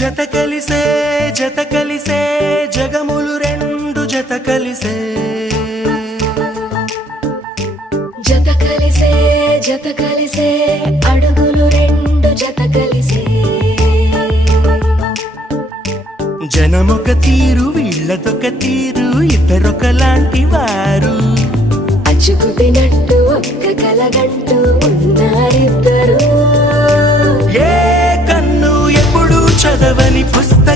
జత కలిసే జగములు రెండు జత కలిసే అడుగులు రెండు జత కలిసే జనమొక తీరు వీళ్ళదొక తీరు ఇద్దరొకలాంటి వారు అచ్చుకుతినట్టు ఒక్క కలగంటూ ఉన్నారిద్దరు ఏ కన్ను ఎప్పుడు చదవని పుస్తకం